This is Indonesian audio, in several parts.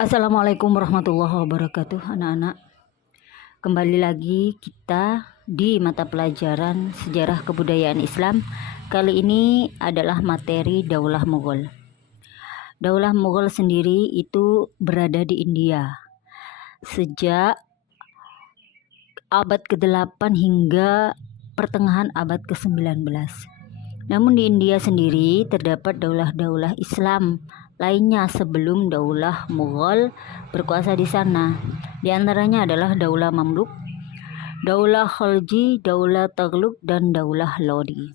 Assalamualaikum warahmatullahi wabarakatuh, anak-anak. Kembali lagi kita di mata pelajaran Sejarah Kebudayaan Islam. Kali ini adalah materi Daulah Mughal. Daulah Mughal sendiri itu berada di India sejak abad ke-8 hingga pertengahan abad ke-19. Namun di India sendiri terdapat daulah-daulah Islam lainnya sebelum Daulah Mughal berkuasa di sana. Di antaranya adalah Daulah Mamluk, Daulah Khalji, Daulah Taghlaq, dan Daulah Lodi.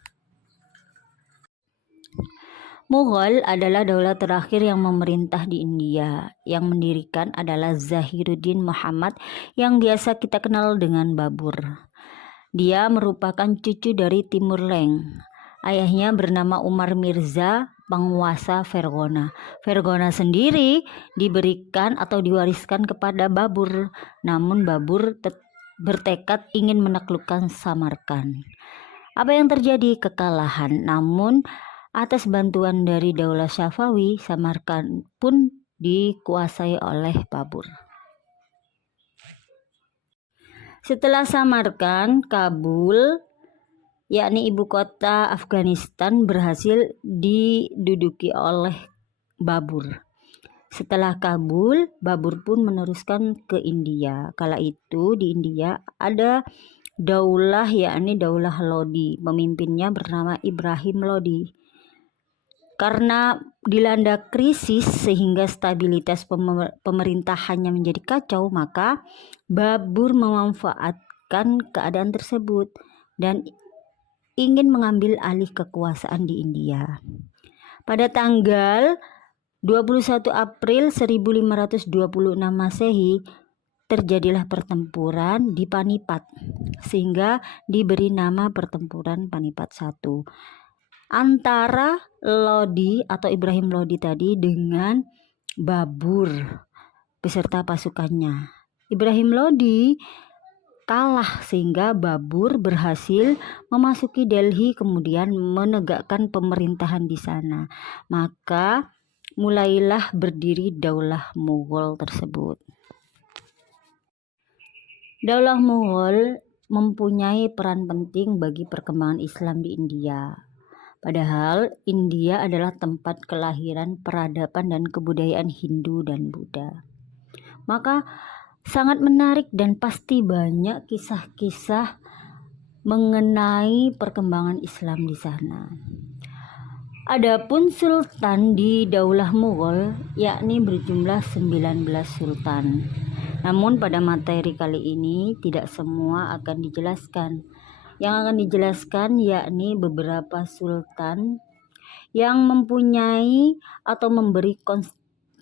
Mughal adalah daulah terakhir yang memerintah di India. Yang mendirikan adalah Zahiruddin Muhammad yang biasa kita kenal dengan Babur. Dia merupakan cucu dari Timur Leng. Ayahnya bernama Umar Mirza, penguasa Fergana. Fergana sendiri diberikan atau diwariskan kepada Babur. Namun Babur bertekad ingin menaklukkan Samarkand. Apa yang terjadi? Kekalahan. Namun atas bantuan dari Daulah Safawi, Samarkand pun dikuasai oleh Babur. Setelah Samarkand, Kabul, yakni ibu kota Afghanistan, berhasil diduduki oleh Babur. Setelah Kabul, Babur pun meneruskan ke India. Kala itu di India ada daulah, yakni Daulah Lodi. Pemimpinnya bernama Ibrahim Lodi. Karena dilanda krisis sehingga stabilitas pemerintahannya menjadi kacau, maka Babur memanfaatkan keadaan tersebut dan ingin mengambil alih kekuasaan di India. Pada tanggal 21 April 1526 Masehi terjadilah pertempuran di Panipat, sehingga diberi nama pertempuran Panipat I antara Lodi atau Ibrahim Lodi tadi dengan Babur beserta pasukannya. Ibrahim Lodi kalah sehingga Babur berhasil memasuki Delhi, kemudian menegakkan pemerintahan di sana. Maka mulailah berdiri Daulah Mughal tersebut. Daulah Mughal mempunyai peran penting bagi perkembangan Islam di India. Padahal India adalah tempat kelahiran peradaban dan kebudayaan Hindu dan Buddha. Maka sangat menarik dan pasti banyak kisah-kisah mengenai perkembangan Islam di sana. Adapun sultan di Daulah Mughal yakni berjumlah 19 sultan. Namun pada materi kali ini tidak semua akan dijelaskan. Yang akan dijelaskan yakni beberapa sultan yang mempunyai atau memberi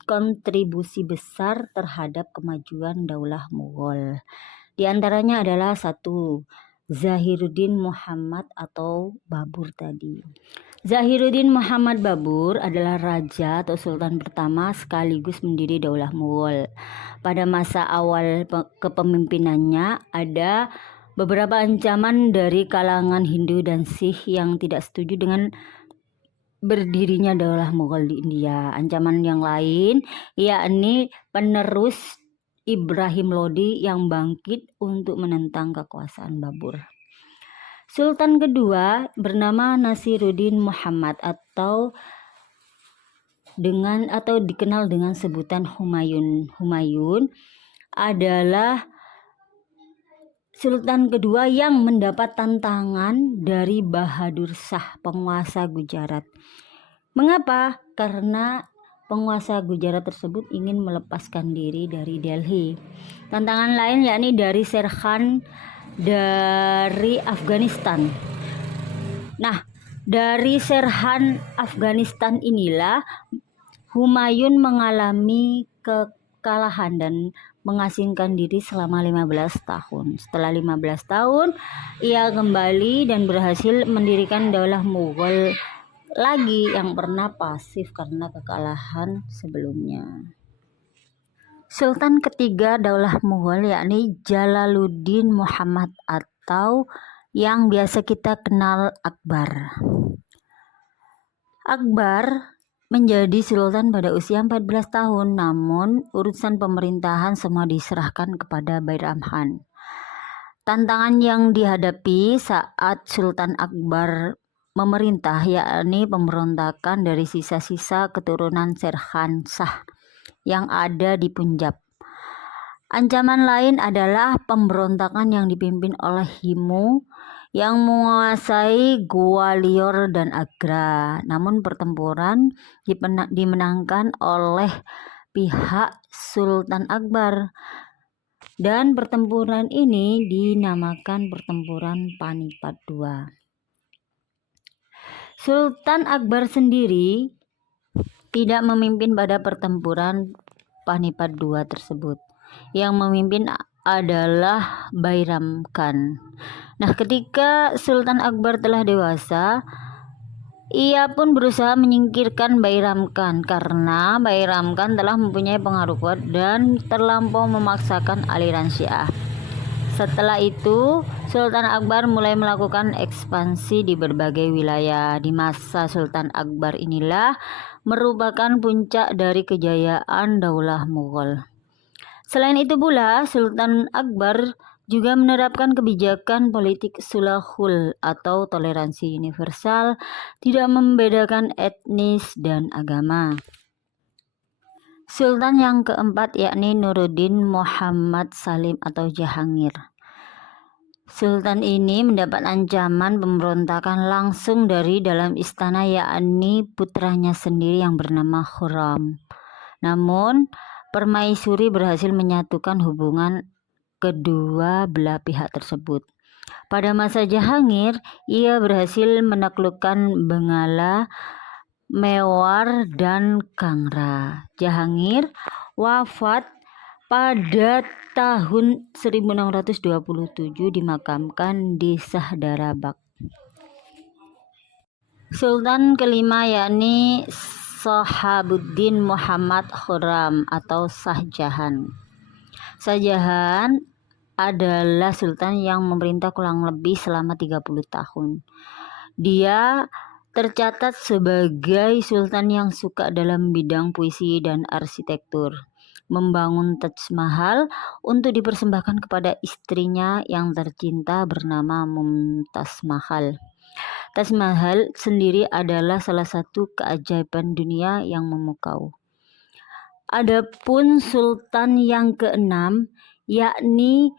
kontribusi besar terhadap kemajuan Daulah Mughal. Di antaranya adalah 1. Zahiruddin Muhammad atau Babur tadi. Zahiruddin Muhammad Babur adalah raja atau sultan pertama sekaligus mendiri Daulah Mughal. Pada masa awal kepemimpinannya ada beberapa ancaman dari kalangan Hindu dan Sikh yang tidak setuju dengan berdirinya Daulah Mughal di India. Ancaman yang lain yakni penerus Ibrahim Lodi yang bangkit untuk menentang kekuasaan Babur. Sultan kedua bernama Nasiruddin Muhammad atau dikenal dengan sebutan Humayun. Humayun adalah sultan kedua yang mendapat tantangan dari Bahadur Shah, penguasa Gujarat. Mengapa? Karena penguasa Gujarat tersebut ingin melepaskan diri dari Delhi. Tantangan lain yakni dari Sher Khan dari Afghanistan. Nah, dari Sher Khan Afghanistan inilah Humayun mengalami kekalahan dan mengasingkan diri selama 15 tahun. Setelah 15 tahun, ia kembali dan berhasil mendirikan Daulah Mughal lagi yang pernah pasif karena kekalahan sebelumnya. Sultan ketiga Daulah Mughal yakni Jalaluddin Muhammad atau yang biasa kita kenal Akbar. Akbar menjadi sultan pada usia 14 tahun, namun urusan pemerintahan semua diserahkan kepada Bairam Khan. Tantangan yang dihadapi saat Sultan Akbar memerintah yakni pemberontakan dari sisa-sisa keturunan Sher Khan Shah yang ada di Punjab. Ancaman lain adalah pemberontakan yang dipimpin oleh Himu yang menguasai Gwalior dan Agra. Namun pertempuran dimenangkan oleh pihak Sultan Akbar. Dan pertempuran ini dinamakan Pertempuran Panipat II. Sultan Akbar sendiri tidak memimpin pada pertempuran Panipat II tersebut. Yang memimpin adalah Bairam Khan. Nah, ketika Sultan Akbar telah dewasa, ia pun berusaha menyingkirkan Bairam Khan karena Bairam Khan telah mempunyai pengaruh kuat dan terlampau memaksakan aliran Syiah. Setelah itu, Sultan Akbar mulai melakukan ekspansi di berbagai wilayah. Di masa Sultan Akbar inilah merupakan puncak dari kejayaan Daulah Mughal. Selain itu pula, Sultan Akbar juga menerapkan kebijakan politik sulhul atau toleransi universal, tidak membedakan etnis dan agama. Sultan yang keempat yakni Nuruddin Muhammad Salim atau Jahangir. Sultan ini mendapat ancaman pemberontakan langsung dari dalam istana yakni putranya sendiri yang bernama Khurram. Namun, Permaisuri berhasil menyatukan hubungan kedua belah pihak tersebut. Pada masa Jahangir, ia berhasil menaklukkan Bengala, Mewar, dan Kangra. Jahangir wafat pada tahun 1627 dimakamkan di Sahdarabad. Sultan kelima yakni Shahabuddin Muhammad Khurram atau Shah Jahan. Shah Jahan adalah sultan yang memerintah kurang lebih selama 30 tahun. Dia tercatat sebagai sultan yang suka dalam bidang puisi dan arsitektur. Membangun Taj Mahal untuk dipersembahkan kepada istrinya yang tercinta bernama Mumtaz Mahal. Taj Mahal sendiri adalah salah satu keajaiban dunia yang memukau. Adapun sultan yang keenam yakni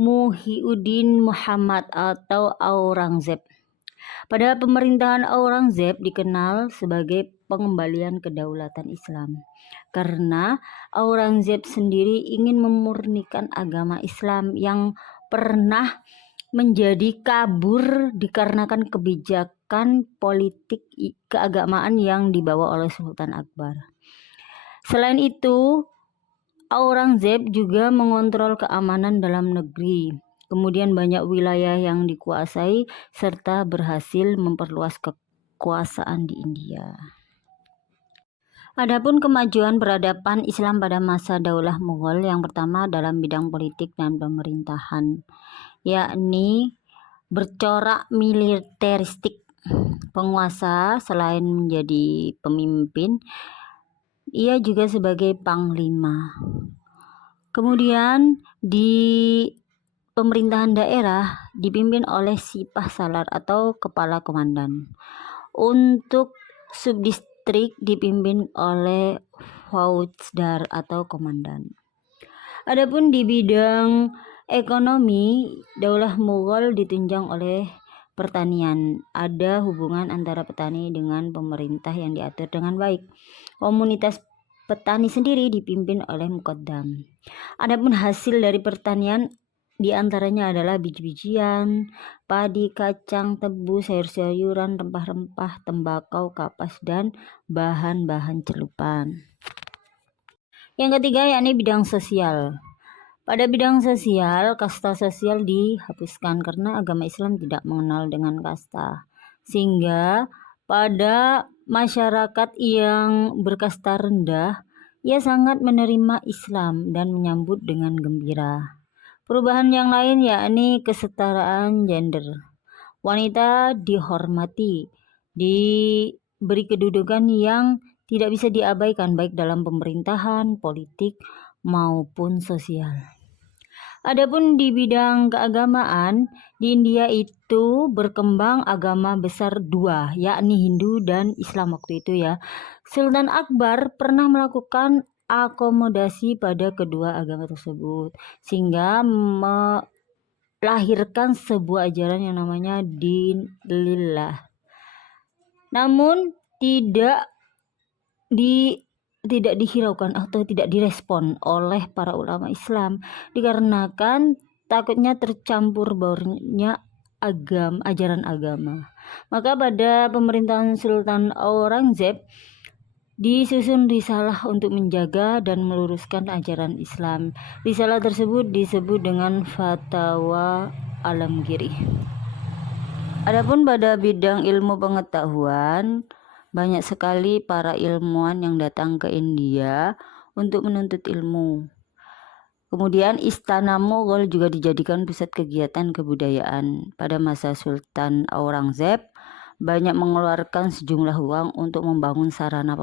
Muhyiddin Muhammad atau Aurangzeb. Pada pemerintahan Aurangzeb dikenal sebagai pengembalian kedaulatan Islam. Karena Aurangzeb sendiri ingin memurnikan agama Islam yang pernah menjadi kabur dikarenakan kebijakan politik keagamaan yang dibawa oleh Sultan Akbar. Selain itu, Aurangzeb juga mengontrol keamanan dalam negeri. Kemudian banyak wilayah yang dikuasai serta berhasil memperluas kekuasaan di India. Adapun kemajuan peradaban Islam pada masa Daulah Mughal yang pertama dalam bidang politik dan pemerintahan, yakni bercorak militeristik. Penguasa selain menjadi pemimpin, ia juga sebagai panglima. Kemudian di pemerintahan daerah dipimpin oleh Sipah Salar atau kepala komandan. Untuk subdistrik dipimpin oleh Faujdar atau komandan. Adapun di bidang ekonomi, Daulah Mughal ditunjang oleh pertanian. Ada hubungan antara petani dengan pemerintah yang diatur dengan baik. Komunitas petani sendiri dipimpin oleh Muqaddam. Adapun hasil dari pertanian diantaranya adalah biji-bijian, padi, kacang, tebu, sayur-sayuran, rempah-rempah, tembakau, kapas, dan bahan-bahan celupan. Yang ketiga yakni bidang sosial. Pada bidang sosial, kasta sosial dihapuskan karena agama Islam tidak mengenal dengan kasta. Sehingga pada masyarakat yang berkasta rendah, ia sangat menerima Islam dan menyambut dengan gembira. Perubahan yang lain yakni kesetaraan gender. Wanita dihormati, diberi kedudukan yang tidak bisa diabaikan baik dalam pemerintahan, politik, maupun sosial. Adapun di bidang keagamaan, di India itu berkembang agama besar dua, yakni Hindu dan Islam waktu itu ya. Sultan Akbar pernah melakukan akomodasi pada kedua agama tersebut, sehingga melahirkan sebuah ajaran yang namanya Din Lillah. Namun tidak dihiraukan atau tidak direspon oleh para ulama Islam dikarenakan takutnya tercampur baurnya ajaran agama. Maka pada pemerintahan Sultan Aurangzeb disusun risalah untuk menjaga dan meluruskan ajaran Islam. Risalah tersebut disebut dengan Fatwa Alamgiri. Adapun pada bidang ilmu pengetahuan, banyak sekali para ilmuwan yang datang ke India untuk menuntut ilmu. Kemudian Istana Mughal juga dijadikan pusat kegiatan kebudayaan. Pada masa Sultan Aurangzeb, banyak mengeluarkan sejumlah uang untuk membangun sarana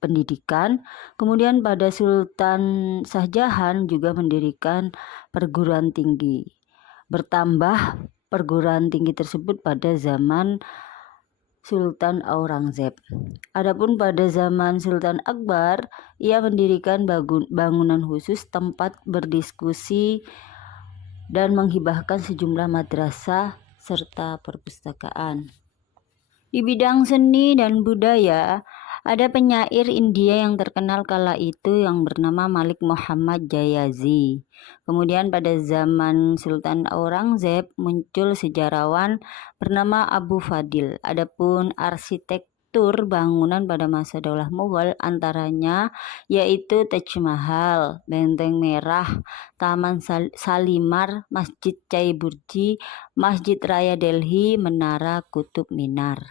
pendidikan. Kemudian pada Sultan Shahjahan juga mendirikan perguruan tinggi. Bertambah perguruan tinggi tersebut pada zaman Sultan Aurangzeb. Adapun pada zaman Sultan Akbar, ia mendirikan bangunan khusus tempat berdiskusi dan menghibahkan sejumlah madrasah serta perpustakaan. Di bidang seni dan budaya, ada penyair India yang terkenal kala itu yang bernama Malik Muhammad Jayazi. Kemudian pada zaman Sultan Aurangzeb muncul sejarawan bernama Abu Fadil. Adapun arsitektur bangunan pada masa Daulah Mughal antaranya yaitu Taj Mahal, Benteng Merah, Taman Salimar, Masjid Chai Burji, Masjid Raya Delhi, Menara Kutub Minar.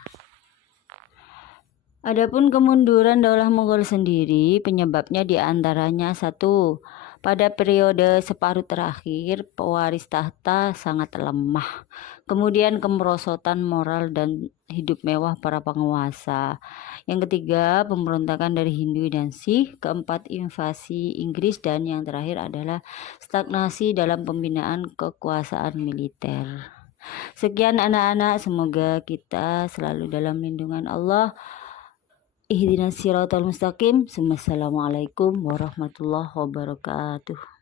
Adapun kemunduran Daulah Mughal sendiri penyebabnya diantaranya satu, pada periode separuh terakhir pewaris tahta sangat lemah. Kemudian kemerosotan moral dan hidup mewah para penguasa. Yang ketiga, pemberontakan dari Hindu dan Sikh. Keempat, invasi Inggris. Dan yang terakhir adalah stagnasi dalam pembinaan kekuasaan militer. Sekian anak-anak, semoga kita selalu dalam lindungan Allah. Ihdinas siratal mustaqim. Assalamualaikum warahmatullahi wabarakatuh.